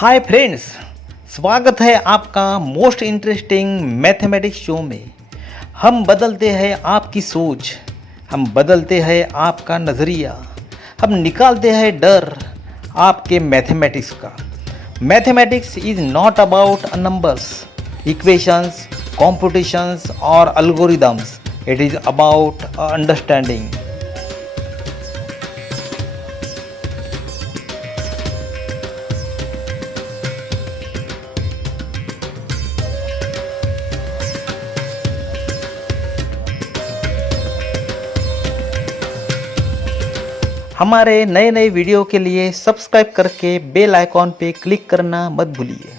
Hi friends, स्वागत है आपका मोस्ट इंटरेस्टिंग मैथमेटिक्स शो में। हम बदलते हैं आपकी सोच, हम बदलते हैं आपका नज़रिया, हम निकालते हैं डर आपके मैथमेटिक्स का। Mathematics is not about numbers, equations, competitions और algorithms. It is about understanding. हमारे नए नए वीडियो के लिए सब्सक्राइब करके बेल आइकॉन पे क्लिक करना मत भूलिए।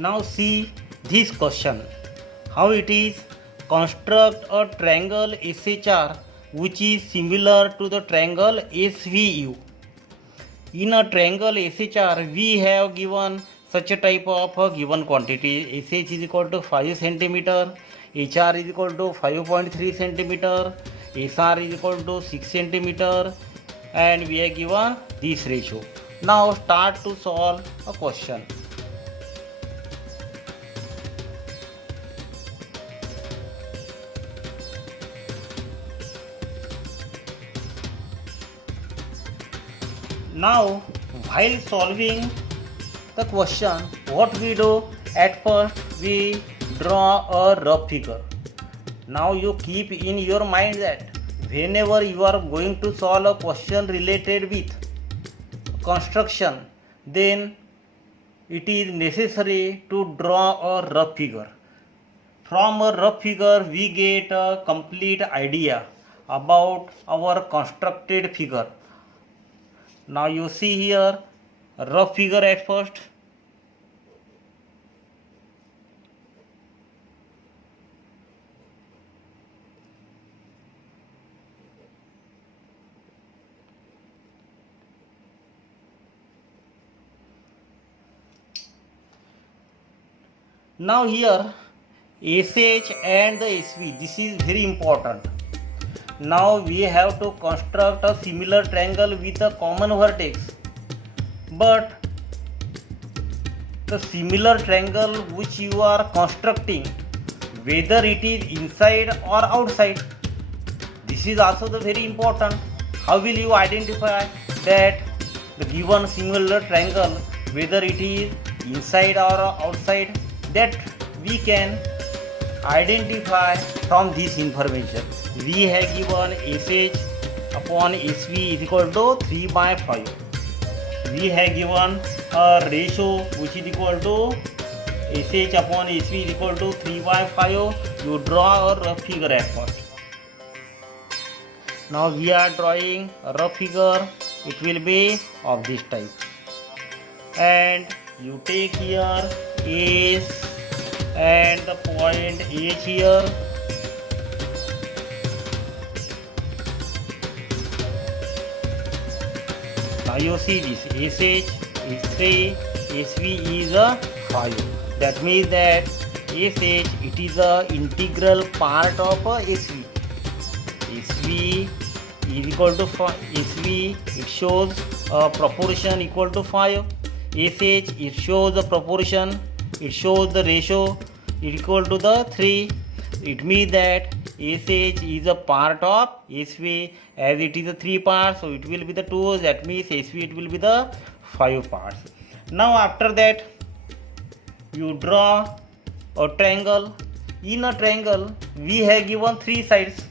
Now see this question. How it is construct a triangle SHR which is similar to the triangle SVU. In a triangle SHR we have given such a type of a given quantity. SH is equal to 5 cm, HR is equal to 5.3 cm, SR is equal to 6 cm, and we are given this ratio. Now start to solve a question. Now, while solving the question, what we do, at first we draw a rough figure. Now you keep in your mind that whenever you are going to solve a question related with construction, then it is necessary to draw a rough figure. From a rough figure, we get a complete idea about our constructed figure. Now you see here a rough figure at first. Now here SH and the SV, this is very important. Now we have to construct a similar triangle with a common vertex, but the similar triangle which you are constructing, whether it is inside or outside, this is also the very important. How will you identify that the given similar triangle, whether it is inside or outside? That we can identify from this information. We have given SH upon SV is equal to 3 by 5. We have given a ratio which is equal to SH upon SV is equal to 3 by 5. You draw a rough figure at first. Now we are drawing a rough figure. It will be of this type. And you take here S and the point H here. Now you see this SH is 3, SV is a 5. That means that SH, it is a integral part of SV. SV is equal to 5. SV, it shows a proportion equal to 5. SH, it shows the proportion, it shows the ratio equal to the 3. It means that SH is a part of SV, as it is a 3 parts, so it will be the 2. That means SV, it will be the 5 parts. Now after that, you draw a triangle. In a triangle, we have given 3 sides.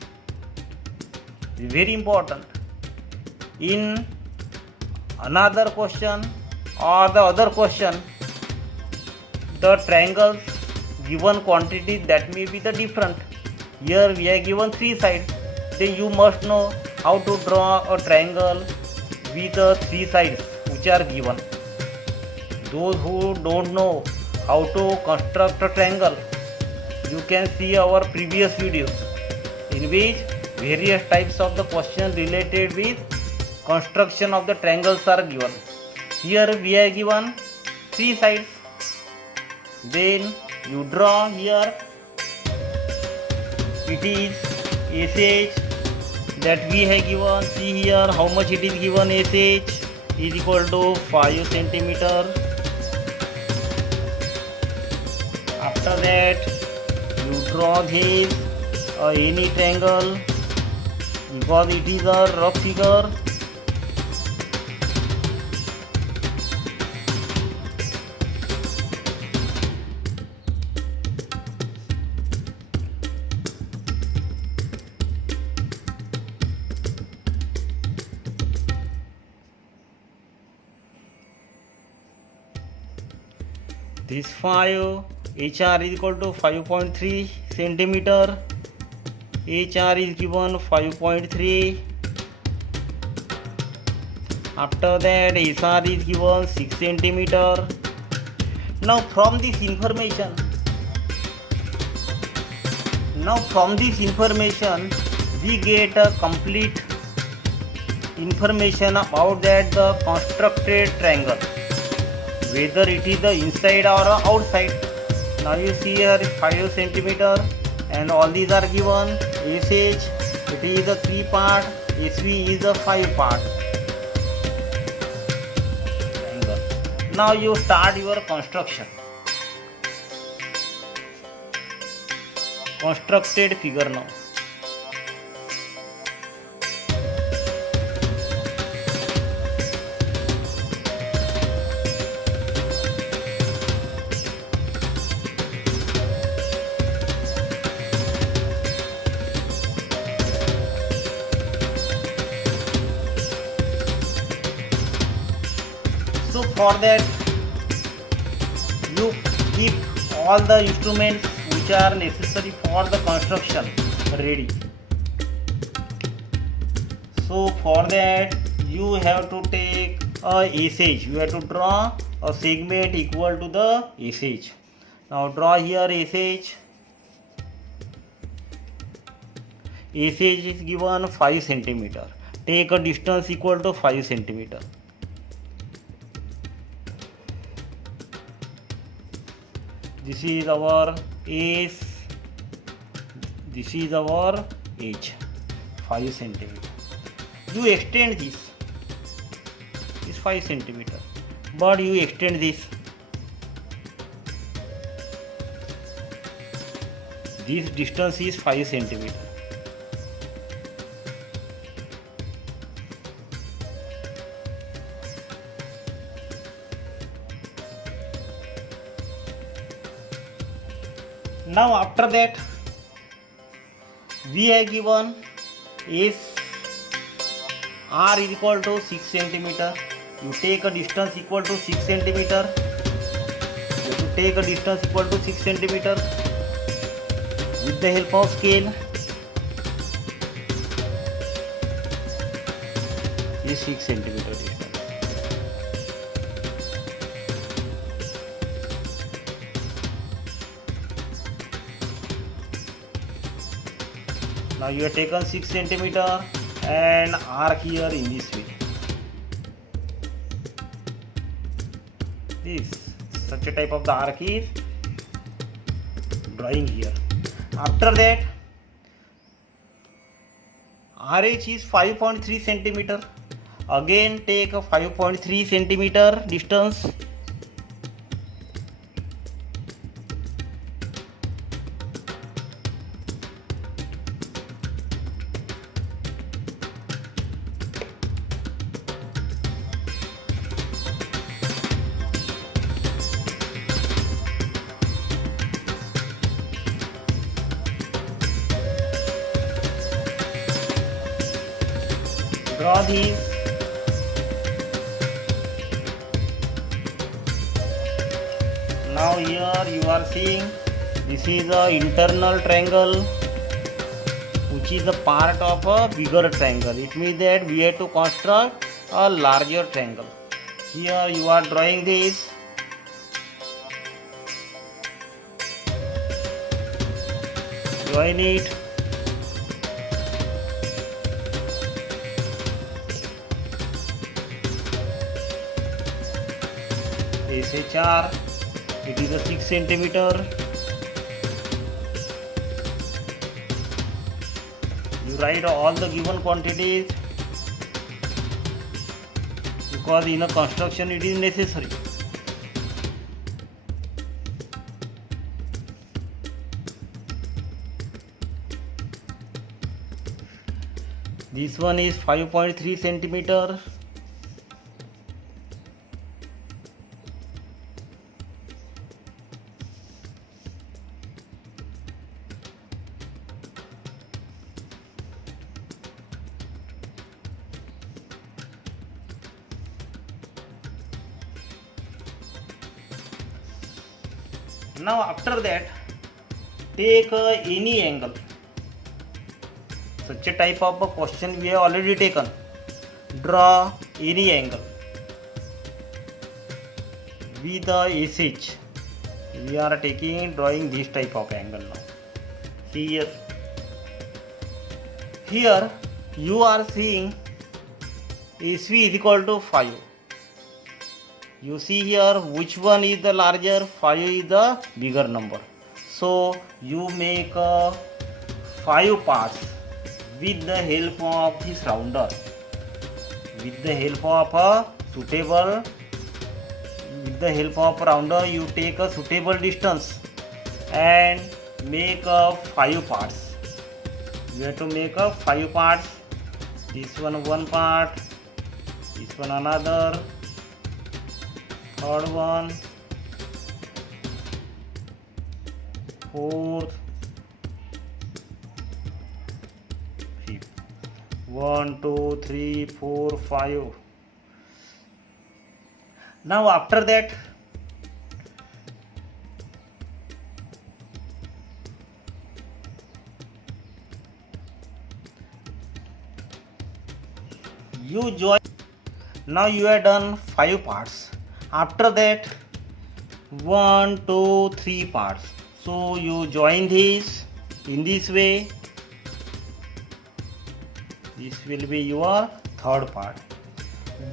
Very important. In another question or the other question, the triangles given quantity that may be the different. Here we are given 3 sides. Then you must know how to draw a triangle with 3 sides which are given. Those who don't know how to construct a triangle, you can see our previous videos in which various types of the questions related with construction of the triangles are given. Here we are given 3 sides. Then you draw here, it is SH that we have given. See here how much it is given. SH is equal to 5 centimeter. After that you draw this any triangle, because it is a rough figure. This 5 HR is equal to 5.3 centimeter. HR is given 5.3. After that SR is given 6 centimeter. Now from this information, we get a complete information about that the constructed triangle, whether it is the inside or outside. Now you see here 5 centimeter and all these are given. SH, it is a 3 part, SV is a 5 part triangle. Now you start your constructed figure now. So for that you keep all the instruments which are necessary for the construction ready. So for that you have to take a SH. You have to draw a segment equal to the SH. Now draw here SH. SH is given 5 centimeter. Take a distance equal to 5 centimeter. This is our S. This is our H. 5 centimeter. You extend this. Is 5 centimeter. But you extend this. This distance is 5 centimeter. Now after that we have given S R is equal to 6 centimeter. You take a distance equal to 6 centimeter. You have to take a distance equal to 6 centimeter with the help of scale. This 6 centimeter distance. Now you have taken 6 centimeter and arc here in this way. This such a type of the arc is drawing here. After that RH is 5.3 centimeter. Again take a 5.3 centimeter distance. Draw these. Now here you are seeing this is a internal triangle which is a part of a bigger triangle. It means that we have to construct a larger triangle. Here you are drawing this. Join it. SHR, it is a 6 centimeter. You write all the given quantities because in a construction it is necessary. This one is 5.3 centimeter. Now after that take any angle. Such a type of a question we have already taken. Draw any angle with the SH. We are drawing this type of angle now. See here. Here you are seeing SV is equal to 5. You see here which one is the larger, 5 is the bigger number. So you make 5 parts with the help of this rounder. With the help of a suitable, with the help of rounder you take a suitable distance and make 5 parts. You have to make 5 parts. This one part, this one another, third one, fourth, fifth. 1, 2, 3, 4, 5. Now after that you join. Now you have done 5 parts. After that 1 2 3 parts, so you join this in this way. This will be your third part.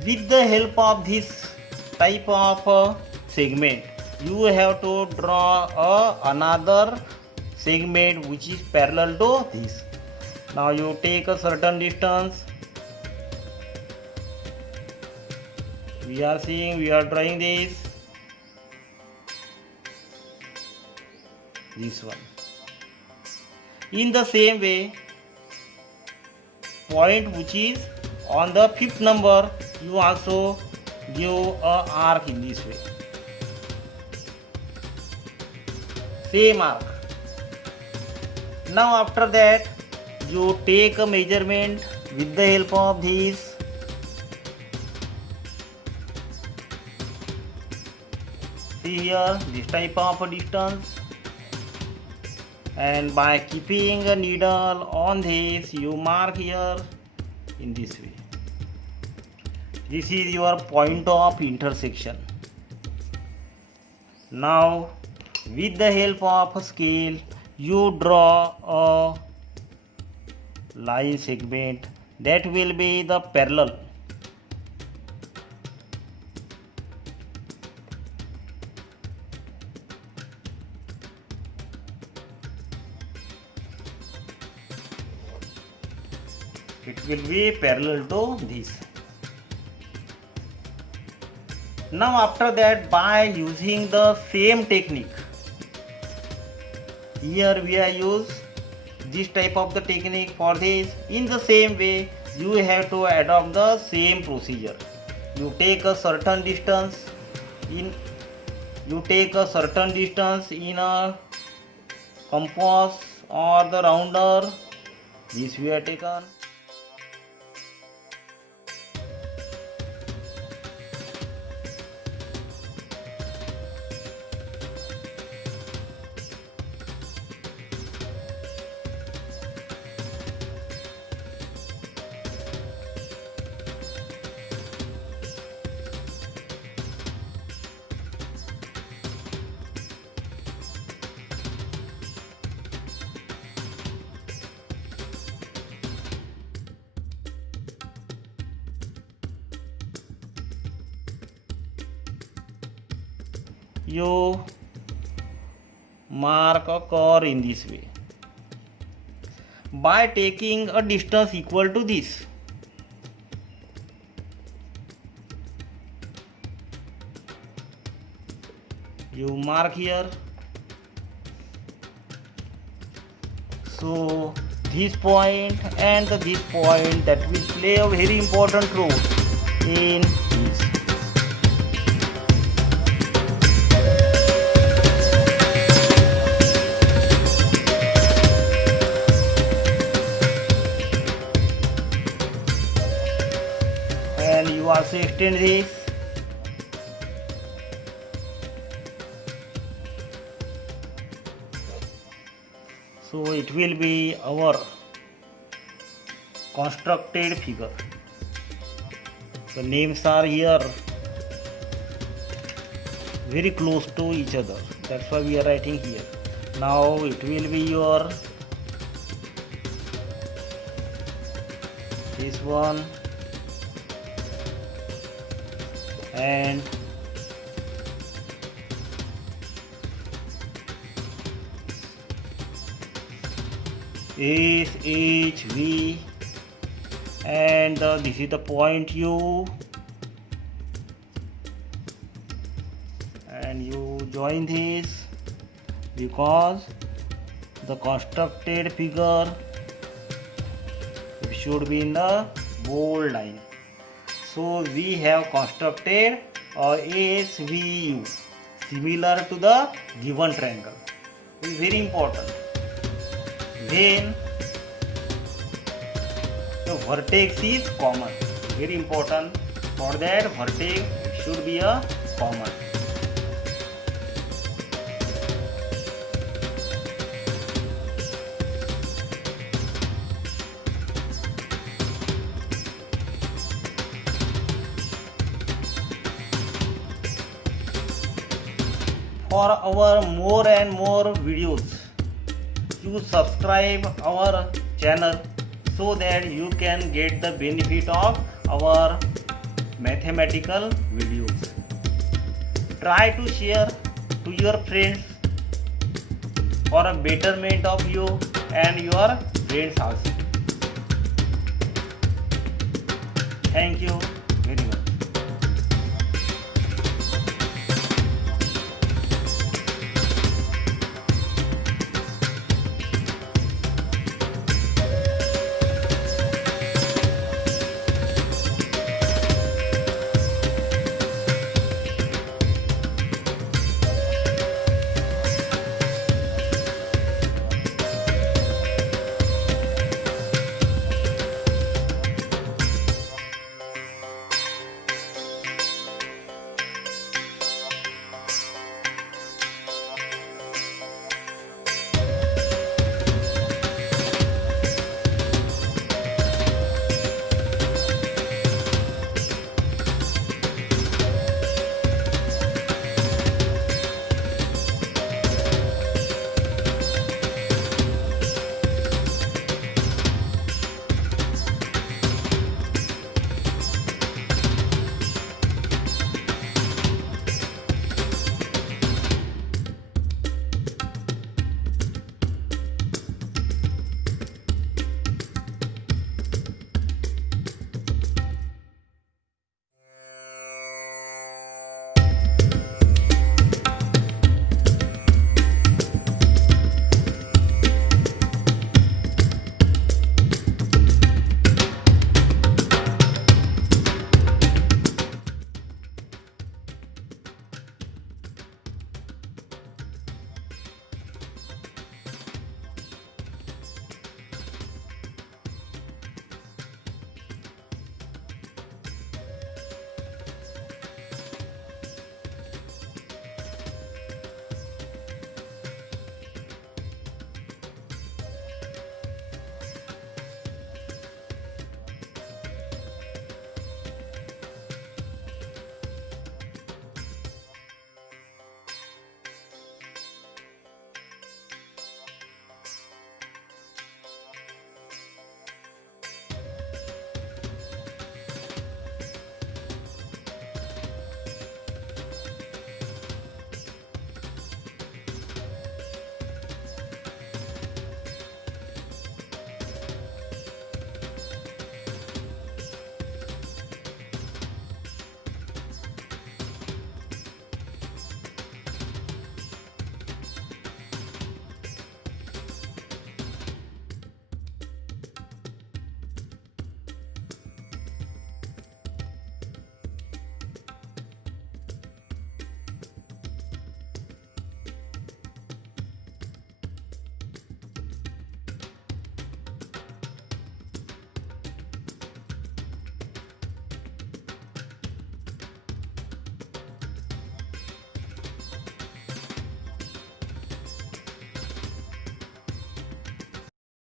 With the help of this type of segment, you have to draw another segment which is parallel to this. Now you take a certain distance. We are seeing, we are drawing this one. In the same way, point which is on the 5th number, you also give a arc in this way. Same arc. Now after that, you take a measurement with the help of this. See here, this type of distance, and by keeping a needle on this, you mark here in this way. This is your point of intersection. Now with the help of a scale, you draw a line segment that will be the parallel. It will be parallel to this. Now after that, by using the same technique, here we are use this type of the technique for this. In the same way, you have to adopt the same procedure. You take a certain distance in a compass or the rounder. This we have taken. You mark a curve in this way by taking a distance equal to this. You mark here. So this point and this point, that will play a very important role in this. And you also extend this. So it will be our constructed figure. The names are here very close to each other. That's why we are writing here. Now it will be your this one and S, H, V, and this is the point U, and you join this because the constructed figure should be in the bold line. So we have constructed a SVU similar to the given triangle. It is very important. Then the vertex is common. Very important. For that, vertex should be a common. For our more and more videos, you subscribe our channel so that you can get the benefit of our mathematical videos. Try to share to your friends for a betterment of you and your friends also. Thank you.